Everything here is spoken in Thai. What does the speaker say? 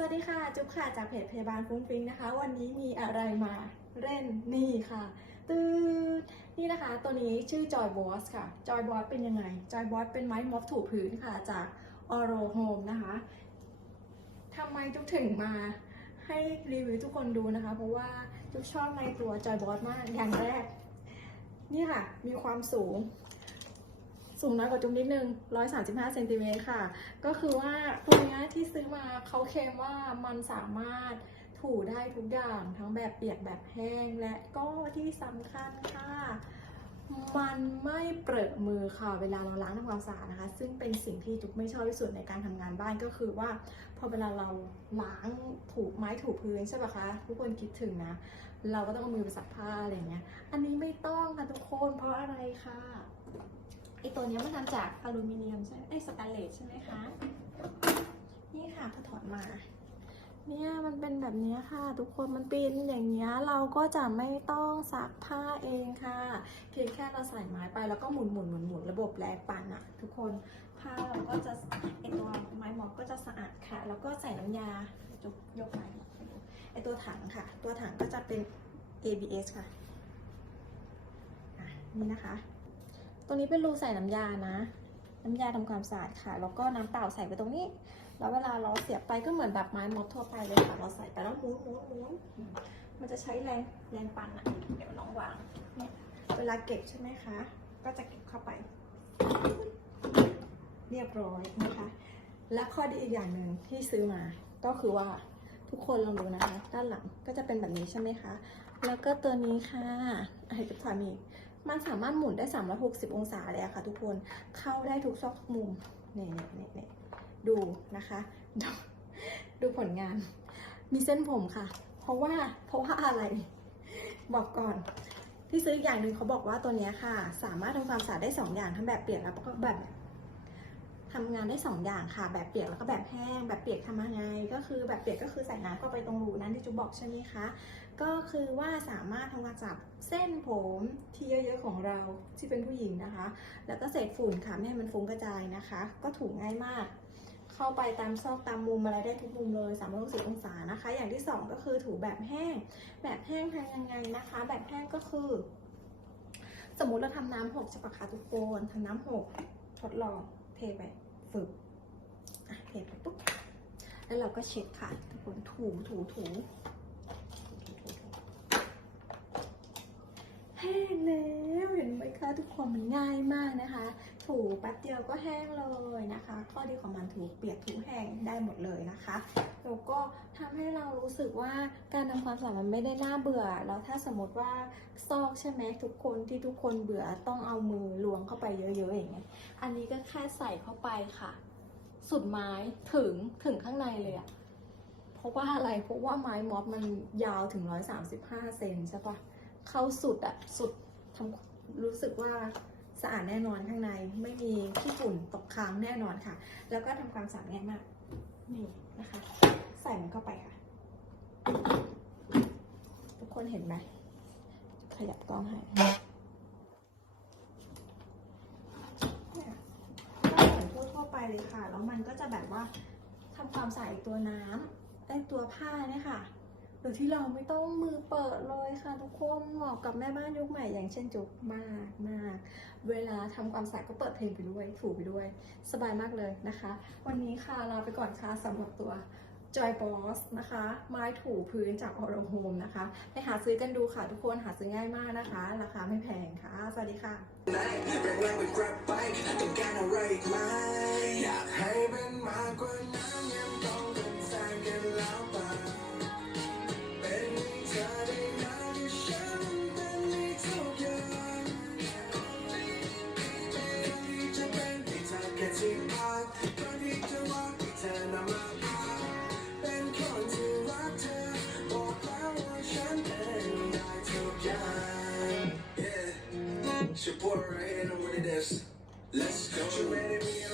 สวัสดีค่ะ จุ๊บค่ะ จากเพจพยาบาลฟุ้งฟิ้งนะคะ วันนี้มีอะไรมาเล่นนี่ค่ะตืดนี่นะคะ ตัวนี้ชื่อ Joy Boss ค่ะ Joy Boss เป็นยังไง Joy Boss เป็นไม้ม็อบถูพื้นค่ะ จาก Oro Home นะคะทำไมจุ๊บถึงมาให้รีวิวทุกคนดูนะคะ เพราะว่าจุ๊บชอบในตัว Joy Boss มากอย่างแรก นี่ค่ะ มีความสูง สูงน้อยกว่าจุ๊บนิดนึง 135เซนติเมตรค่ะ ก็คือว่าตัวนี้ที่ซื้อมาเขาเคลมว่ามันสามารถถูได้ทุกอย่างทั้งแบบเปียกแบบแห้งและก็ที่สำคัญค่ะ มันไม่เปรอะมือค่ะเวลาเราล้างทำความสะอาดนะคะ ซึ่งเป็นสิ่งที่จุ๊บไม่ชอบที่สุดในการทำงานบ้านก็คือว่า พอเวลาเราล้างถูไม้ถูพื้นใช่ปะคะทุกคนคิดถึงนะ เราก็ต้องเอามือไปซักผ้าอะไรเงี้ย อันนี้ไม่ต้องค่ะทุกคนเพราะอะไรค่ะ ไอตัวนี้มันทำจากอลูมิเนียมใช่ไหมไอสแตนเลสใช่ไหมคะ นี่ค่ะพอถอดมา เนี่ยมันเป็นแบบนี้ค่ะ ทุกคนมันเป็นอย่างเงี้ยเราก็จะไม่ต้องซักผ้าเองค่ะเพียงแค่เราใส่ไม้ไปแล้วก็หมุนหมุนหมุนหมุนระบบแรงปั่นอะทุกคนผ้าเราก็จะไอตัวไม้หมอบก็จะสะอาดค่ะ แล้วก็ใส่น้ำยาจุกยกไม้ให้ดูไอตัวถังค่ะ ตัวถังก็จะเป็น ABS ค่ะ นี่นะคะ ตัวนี้เป็นรูใส่น้ำยานะ น้ำยาทำความสะอาดค่ะ แล้วก็น้ำเปล่าใส่ไปตรงนี้ แล้วเวลาเราเสียบไปก็เหมือนแบบไม้ม็อบทั่วไปเลยค่ะ เราใส่ไปแล้วม้วนม้วนม้วนมันจะใช้แรงแรงปั่นอะเดี๋ยวน้องวางเนี่ยเวลาเก็บใช่ไหมคะ ก็จะเก็บเข้าไป เรียบร้อยนะคะ และข้อดีอีกอย่างหนึ่งที่ซื้อมา ก็คือว่าทุกคนลองดูนะคะ ด้านหลังก็จะเป็นแบบนี้ใช่ไหมคะ แล้วก็ตัวนี้ค่ะไอ้จุดถอมี มันสามารถหมุนได้ 360 องศาเลยอะค่ะทุกคน เข้าได้ทุกซอกมุมเนี่ยเนี่ยเนี่ยดูนะคะดูดูผลงาน มีเส้นผมค่ะ เพราะว่าเพราะว่าอะไร บอกก่อน ที่ซื้ออีกอย่างหนึ่งเขาบอกว่าตัวนี้ค่ะ สามารถทำความสะอาดได้สองอย่างทั้งแบบเปียกแล้วก็แบบทำงานได้สองอย่างค่ะ แบบเปียกแล้วก็แบบแห้ง แบบเปียกทำยังไง ก็คือแบบเปียกก็คือใส่น้ำเข้าไปตรงรูนั้นที่จูบอกใช่ไหมคะ ก็คือว่าสามารถทำความสะอาดเส้นผมที่เยอะๆของเราที่เป็นผู้หญิงนะคะ แล้วก็เศษฝุ่นค่ะไม่ให้มันฟุ้งกระจายนะคะ ก็ถูง่ายมาก เข้าไปตามซอกตามมุมอะไรได้ทุกมุมเลย360องศานะคะ อย่างที่สองก็คือถูแบบแห้ง แบบแห้งทำยังไงนะคะ แบบแห้งก็คือ สมมุติเราทำน้ำหกใช่ปะคะทุกคนทำน้ำหกทดลองเทไปฝึกอะเทไปปุ๊บแล้วเราก็เช็ดค่ะ ทุกคนถูถูถู แห้งแล้วเห็นไหมคะทุกคนมันง่ายมากนะคะ ถูแป๊บเดียวก็แห้งเลยนะคะ ข้อดีของมันถูเปียกถูแห้งได้หมดเลยนะคะแล้วก็ทำให้เรารู้สึกว่าการทำความสะอาดมันไม่ได้น่าเบื่อ แล้วถ้าสมมติว่าซอกใช่ไหมทุกคนที่ทุกคนเบื่อต้องเอามือล้วงเข้าไปเยอะๆอย่างเงี้ยอันนี้ก็แค่ใส่เข้าไปค่ะ สุดไม้ถึงถึงข้างในเลยอะเพราะว่าอะไรเพราะว่าไม้ม็อบมันยาวถึง 135 เซนใช่ปะ เข้าสุดอะสุดทำรู้สึกว่าสะอาดแน่นอนข้างในไม่มีขี้ฝุ่นตกค้างแน่นอนค่ะ แล้วก็ทำความสะอาดง่ายมากนี่นะคะ ใส่มันเข้าไปค่ะ ทุกคนเห็นไหมขยับกล้องให้เนี่ยก็เหมือนทั่วๆไปเลยค่ะ แล้วมันก็จะแบบว่าทำความสะอาดตัวน้ำไอตัวผ้าเนี่ยค่ะ โดยที่เราไม่ต้องมือเปิดเลยค่ะทุกคนเหมาะกับแม่บ้านยุคใหม่อย่างเช่นจุกมากมากเวลาทำความสะอาดก็เปิดเพลงไปด้วย ถูไปด้วย สบายมากเลยนะคะ วันนี้ค่ะลาไปก่อนค่ะสำหรับตัว Joy Boss นะคะ ไม้ถูพื้นจาก Oro Home นะคะ ไปหาซื้อกันดูค่ะทุกคนหาซื้อง่ายมากนะคะ ราคาไม่แพงค่ะ สวัสดีค่ะอยากให้เป็นมากกว่านั้นยังต้อง It's right here, the this. Let's go.